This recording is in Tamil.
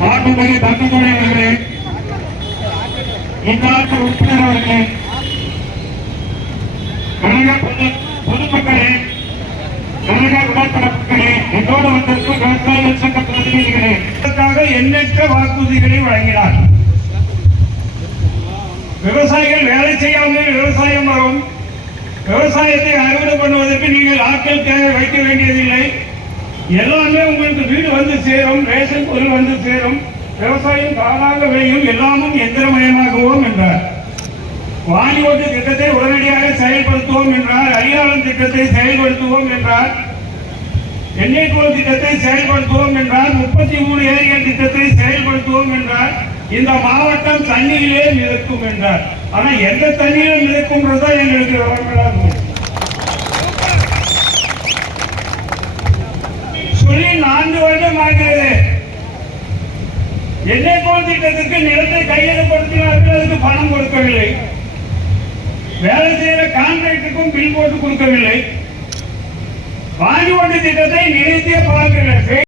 மாண்புமிகு தங்கமணி அவர்களே இந்நாட்டு உறுப்பினர் அவர்களே கழக பொதுமக்களே கழக என்னோடு வந்திருக்கும் விவசாய சங்க பிரதிநிதிகளே இதற்காக எண்ணற்ற வாக்குறுதிகளை வழங்கினார். விவசாயிகள் வேலை செய்யாமல் விவசாயம் வரும் விவசாயத்தை அறுவடை பண்ணுவதற்கு நீங்கள் ஆட்கள் தேவை வைக்க வேண்டியதில்லை. எல்லாமே உங்களுக்கு வீடு வந்து சேரும் ரேஷன் பொருள் வந்து சேரும் விவசாயம் தானாக விளையும் எல்லாமும் எந்திரமயமாகுவோம் என்றார். வாணி ஓட்டு திட்டத்தை உடனடியாக செயல்படுத்துவோம் என்றார் அரியாளன் திட்டத்தை செயல்படுத்துவோம் என்றார். எண்ணெய் குழு திட்டத்தை செயல்படுத்துவோம் என்றார் முப்பத்தி மூணு ஏரிகள் திட்டத்தை செயல்படுத்துவோம் என்றார். இந்த மாவட்டம் தண்ணியிலே மிதக்கும் என்றார். ஆனா எந்த தண்ணியிலும் மிதக்கும்ன்றதா எங்களுக்கு விவரங்களாக இருக்கும் நான்கு வருடம் ஆகிறது எண்ணெய் குழு திட்டத்திற்கு நிலத்தை கையகப்படுத்தினார்கள் அதுக்கு பணம் கொடுக்கவில்லை. வேலை செய்யற கான்ட்ராக்டுக்கும் பில் போட்டு கொடுக்கவில்லை. வாங்கி ஓட்டு திட்டத்தை